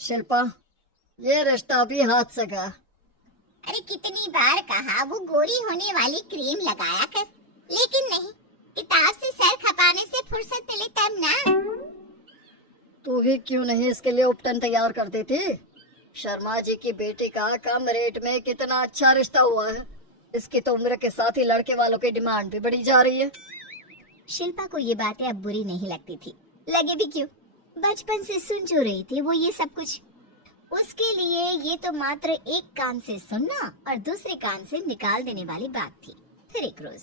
शिल्पा, ये रिश्ता भी हाथ से गया। अरे कितनी बार कहा वो गोरी होने वाली क्रीम लगाया कर, लेकिन नहीं। किताब से सर खपाने से फुर्सत मिले तब ना। तू ही क्यों नहीं इसके लिए उपटन तैयार कर देती? शर्मा जी की बेटी का कम रेट में कितना अच्छा रिश्ता हुआ है। इसकी तो उम्र के साथ ही लड़के वालों की डिमांड भी बढ़ी जा रही है। शिल्पा को ये बातें अब बुरी नहीं लगती थी। लगे भी क्यों, बचपन से सुन जो रही थी वो ये सब कुछ। उसके लिए ये तो मात्र एक कान से सुनना और दूसरे कान से निकाल देने वाली बात थी। फिर एक रोज,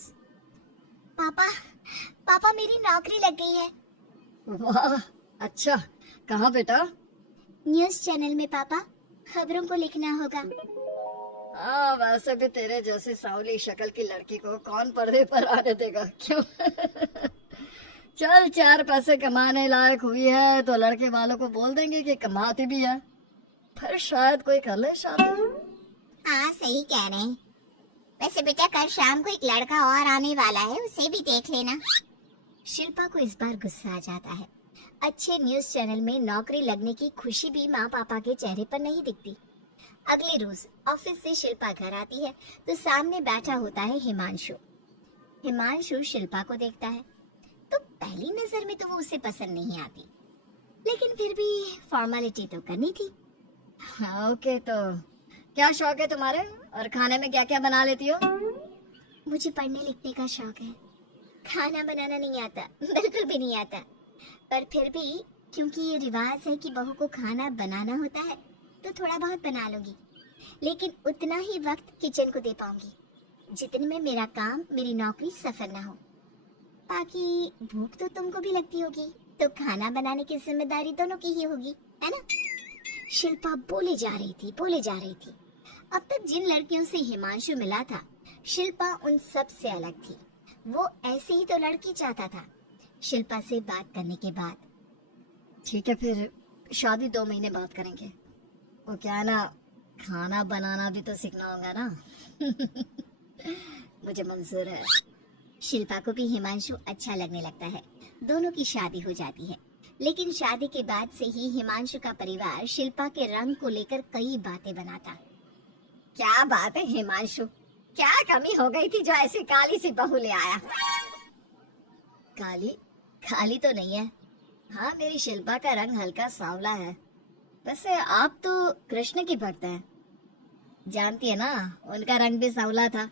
पापा पापा मेरी नौकरी लग गई है। वाह, अच्छा। कहाँ बेटा? न्यूज़ चैनल में पापा, खबरों को लिखना होगा। हाँ, वैसे भी तेरे जैसी सांवली शक्ल की लड़की को कौन पर्दे पर आने देगा, क्यों? चल, 4 पैसे कमाने लायक हुई है तो लड़के वालों को बोल देंगे कि कमाती भी है, फिर शायद कोई कर ले शादी। हाँ सही कह रहे हैं। वैसे बेटा कल शाम को एक लड़का और आने वाला है, उसे भी देख लेना। शिल्पा को इस बार गुस्सा आ जाता है। अच्छे न्यूज़ चैनल में नौकरी लगने की खुशी भी माँ पापा के चेहरे पर नहीं दिखती। अगले रोज ऑफिस से शिल्पा घर आती है तो सामने बैठा होता है हिमांशु। हिमांशु शिल्पा को देखता है तो पहली नजर में तो वो उसे पसंद नहीं आती, लेकिन फिर भी फॉर्मेलिटी तो करनी थी। हाँ, ओके, तो क्या शौक है तुम्हारे और खाने में क्या क्या बना लेती हो? मुझे पढ़ने लिखने का शौक है, खाना बनाना नहीं आता, बिल्कुल भी नहीं आता। पर फिर भी क्योंकि ये रिवाज है कि बहू को खाना बनाना होता है तो थोड़ा बहुत बना लूंगी, लेकिन उतना ही वक्त किचन को दे पाऊंगी जितने में मेरा काम, मेरी नौकरी सफर ना हो। बाकी भूख तो तुमको भी लगती होगी, तो खाना बनाने की जिम्मेदारी दोनों की ही होगी, है ना? शिल्पा बोले जा रही थी। अब तक जिन लड़कियों से हिमांशु मिला था, शिल्पा उन सब से अलग थी। वो ऐसे ही तो लड़की चाहता था। शिल्पा से बात करने के बाद, ठीक है, फिर शादी 2 महीने बाद करेंगे। वो क्या है ना, खाना बनाना भी तो सीखना होगा ना। मुझे मंजूर है। शिल्पा को भी हिमांशु अच्छा लगने लगता है। दोनों की शादी हो जाती है, लेकिन शादी के बाद से ही हिमांशु का परिवार शिल्पा के रंग को लेकर कई बातें बनाता। क्या बात है हिमांशु, क्या कमी हो गई थी जो ऐसी काली सी बहू ले आया? काली काली तो नहीं है। हाँ, मेरी शिल्पा का रंग हल्का सांवला है। वैसे आप तो कृष्ण की भक्त हैं, जानती है ना, उनका रंग भी सांवला था।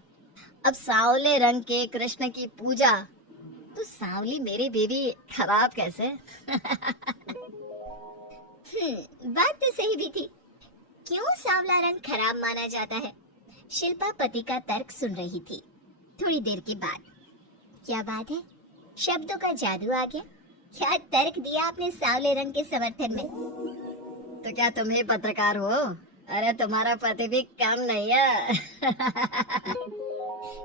अब सांवले रंग के कृष्ण की पूजा, तो सांवली मेरी बेबी खराब कैसे? बात तो सही भी थी। क्यों सांवला रंग खराब माना जाता है? शिल्पा पति का तर्क सुन रही थी। थोड़ी देर के बाद, क्या बात है, शब्दों का जादू आ गया। क्या तर्क दिया आपने सांवले रंग के समर्थन में? तो क्या तुम ही पत्रकार हो? अरे तुम्हारा पति भी कम नहीं है।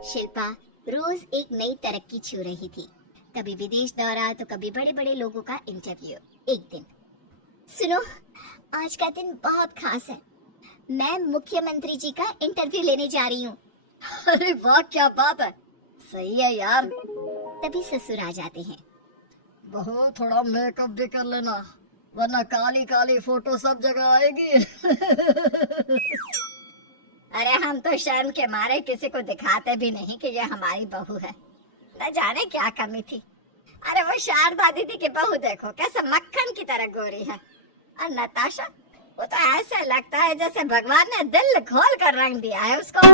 शिल्पा रोज एक नई तरक्की छू रही थी। कभी विदेश दौरा तो कभी बड़े बड़े लोगों का इंटरव्यू। एक दिन, सुनो, आज का दिन बहुत खास है। मैं मुख्यमंत्री जी का इंटरव्यू लेने जा रही हूँ। अरे वाह, क्या बात है, सही है यार। तभी ससुर आ जाते हैं। बहू, थोड़ा मेकअप भी कर लेना, वरना काली काली फोटो सब जगह आएगी। अरे हम तो शर्म के मारे किसी को दिखाते भी नहीं कि ये हमारी बहू है। न जाने क्या कमी थी। अरे वो शारदा दीदी की बहू देखो, कैसे मक्खन की तरह गोरी है। और नताशा, वो तो ऐसा लगता है जैसे भगवान ने दिल खोल कर रंग दिया है उसको।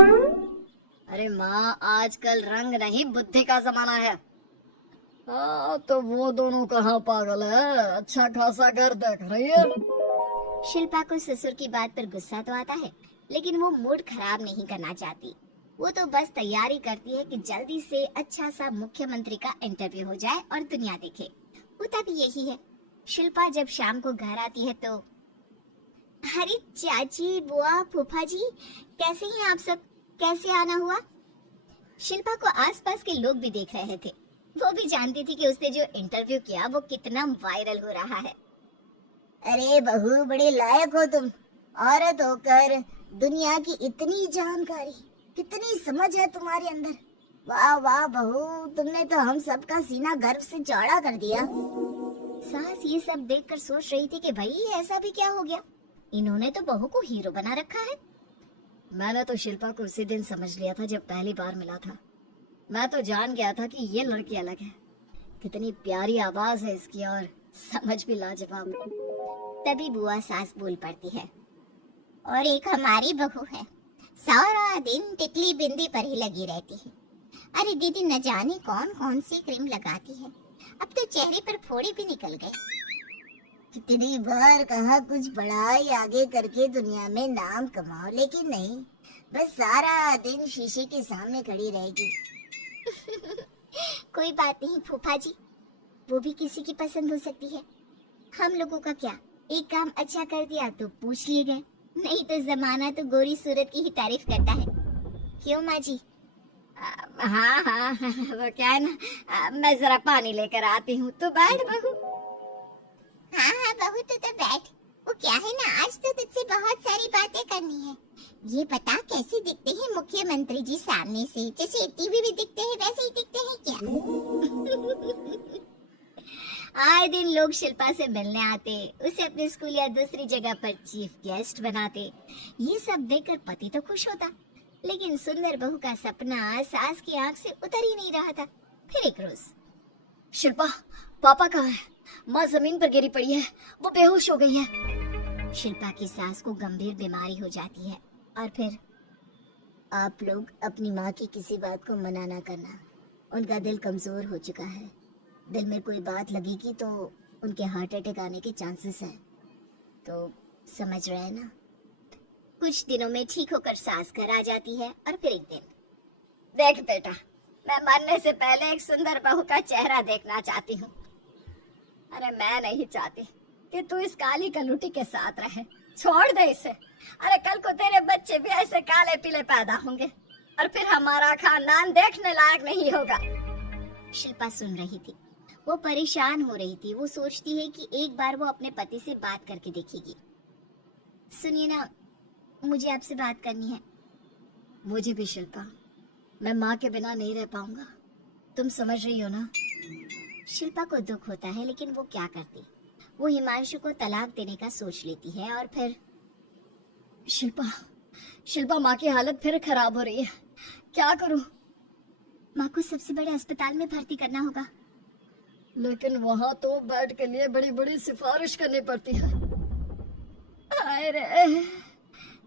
अरे माँ, आजकल रंग नहीं बुद्धि का जमाना है। हाँ, तो वो दोनों कहाँ पागल है, अच्छा खासा घर देख रही है। शिल्पा को ससुर की बात पर गुस्सा तो आता है, लेकिन वो मूड खराब नहीं करना चाहती। वो तो बस तैयारी करती है कि जल्दी से अच्छा सा मुख्यमंत्री का इंटरव्यू हो जाए और दुनिया देखे। होता भी यही है। शिल्पा जब शाम को घर आती है तो, अरे चाची, बुआ, फूफा जी, कैसे हैं आप सब? कैसे आना हुआ? शिल्पा को आसपास के लोग भी देख रहे थे। वो भी जानती थी कि उसने जो इंटरव्यू किया वो कितना वायरल हो रहा है। अरे बहू, बड़े लायक हो तुम। औरत होकर दुनिया की इतनी जानकारी, कितनी समझ है तुम्हारे अंदर। वाह वाह बहू, तुमने तो हम सबका सीना गर्व से चौड़ा कर दिया। सास ये सब देखकर सोच रही थी कि भाई ऐसा भी क्या हो गया, इन्होंने तो बहू को हीरो बना रखा है। मैंने तो शिल्पा को उसी दिन समझ लिया था जब पहली बार मिला था। मैं तो जान गया था कि ये लड़की अलग है। कितनी प्यारी आवाज है इसकी और समझ भी लाजवाब। तभी बुआ सास बोल पड़ती है, और एक हमारी बहू है, सारा दिन टिकली बिंदी पर ही लगी रहती है। अरे दीदी, न जाने कौन कौन सी क्रीम लगाती है, अब तो चेहरे पर फोड़े भी निकल गए। कितनी बार कहा कुछ पढ़ाई आगे करके दुनिया में नाम कमाओ, लेकिन नहीं, बस सारा दिन शीशे के सामने खड़ी रहेगी। कोई बात नहीं फूफा जी, वो भी किसी की पसंद हो सकती है। हम लोगों का क्या, एक काम अच्छा कर दिया तो पूछ लिए गए, नहीं तो जमाना तो गोरी सूरत की ही तारीफ करता है। क्यों माँ जी? हाँ हाँ, वो क्या है ना, मैं जरा पानी लेकर आती हूँ, तो बैठ बहू। हाँ हाँ बहू, तो बैठ। वो क्या है ना, आज तो तुझसे बहुत सारी बातें करनी है। ये बता, कैसे दिखते हैं मुख्यमंत्री जी सामने से? जैसे टीवी में दिखते हैं वैसे ही दिखते हैं क्या? आए दिन लोग शिल्पा से मिलने आते, उसे अपने स्कूल या दूसरी जगह पर चीफ गेस्ट बनाते। ये सब देखकर पति तो खुश होता, लेकिन सुंदर बहू का सपना सास की आंख से उतर ही नहीं रहा था। फिर एक रोज, शिल्पा, पापा कहाँ है? माँ जमीन पर गिरी पड़ी है, वो बेहोश हो गई है। शिल्पा की सास को गंभीर बीमारी हो जाती है और फिर आप लोग अपनी माँ की किसी बात को मना ना करना, उनका दिल कमजोर हो चुका है। दिल में कोई बात लगेगी तो उनके हार्ट अटैक आने के चांसेस हैं, तो समझ रहे हैं ना। कुछ दिनों में ठीक होकर सास घर आ जाती है और फिर एक दिन, देख बेटा, मैं मरने से पहले एक सुंदर बहू का चेहरा देखना चाहती हूँ। अरे मैं नहीं चाहती कि तू इस काली कलूटी के साथ रहे, छोड़ दे इसे। अरे कल को तेरे बच्चे भी ऐसे काले पीले पैदा होंगे और फिर हमारा खानदान देखने लायक नहीं होगा। शिल्पा सुन रही थी, वो परेशान हो रही थी। वो सोचती है कि एक बार वो अपने पति से बात करके देखेगी। सुनिए ना, मुझे आपसे बात करनी है। मुझे भी शिल्पा, मैं माँ के बिना नहीं रह पाऊंगा, तुम समझ रही हो ना। शिल्पा को दुख होता है, लेकिन वो क्या करती। वो हिमांशु को तलाक देने का सोच लेती है और फिर शिल्पा, माँ की हालत फिर खराब हो रही है, क्या करूं? माँ को सबसे बड़े अस्पताल में भर्ती करना होगा। लेकिन वहाँ तो बेड के लिए बड़ी बड़ी सिफारिश करनी पड़ती है। हाय रे,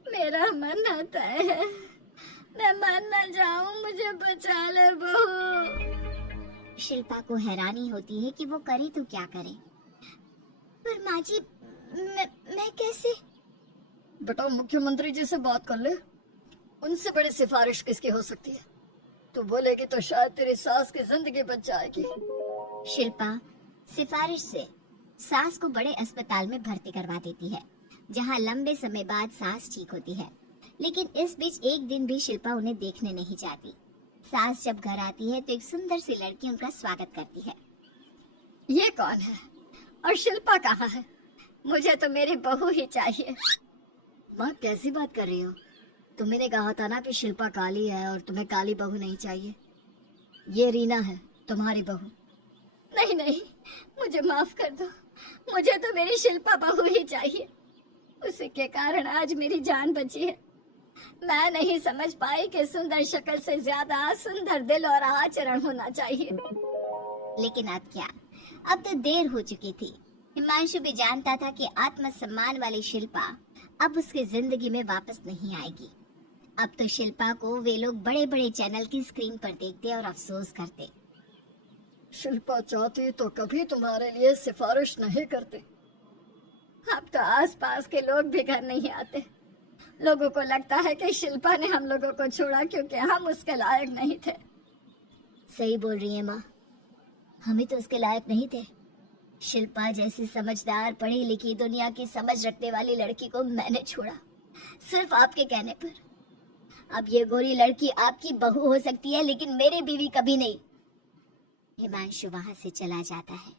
मेरा मन आता है मैं मर न जाऊं, मुझे बचा ले बहू। शिल्पा को हैरानी होती है कि वो करे तो क्या करे। पर माँ जी, मैं कैसे? बेटा, मुख्यमंत्री जी से बात कर ले, उनसे बड़ी सिफारिश किसकी हो सकती है? तू बोलेगी तो शायद तेरी सास की जिंदगी बच जाएगी। शिल्पा सिफारिश से सास को बड़े अस्पताल में भर्ती करवा देती है, जहाँ लंबे समय बाद सास ठीक होती है। लेकिन इस बीच एक दिन भी शिल्पा उन्हें देखने नहीं जाती। सास जब घर आती है तो एक सुंदर सी लड़की उनका स्वागत करती है। ये कौन है और शिल्पा कहाँ है? मुझे तो मेरी बहू ही चाहिए। माँ, कैसी बात कर रही हो? तुमने कहा था ना कि शिल्पा काली है और तुम्हें काली बहू नहीं चाहिए। ये रीना है, तुम्हारी बहू। नहीं नहीं, मुझे माफ कर दो, मुझे तो मेरी शिल्पा बहू ही चाहिए। उसी के कारण आज मेरी जान बची है। मैं नहीं समझ पाई कि सुंदर शक्ल से ज्यादा सुंदर दिल और आचरण होना चाहिए। लेकिन अब क्या, अब तो देर हो चुकी थी। हिमांशु भी जानता था कि आत्मसम्मान वाली शिल्पा अब उसकी जिंदगी में वापस नहीं आएगी। अब तो शिल्पा को वे लोग बड़े बड़े चैनल की स्क्रीन पर देखते और अफसोस करते। शिल्पा चाहती तो कभी तुम्हारे लिए सिफारिश नहीं करती। अब तो आसपास के लोग भी घर नहीं आते। लोगों को लगता है कि शिल्पा ने हम लोगों को छोड़ा क्योंकि हम उसके लायक नहीं थे। सही बोल रही है माँ, हमें तो उसके लायक नहीं थे। शिल्पा जैसी समझदार पढ़ी लिखी दुनिया की समझ रखने वाली लड़की को मैंने छोड़ा, सिर्फ आपके कहने पर। अब ये गोरी लड़की आपकी बहू हो सकती है, लेकिन मेरी बीवी कभी नहीं। हिमांशु वहां से चला जाता है।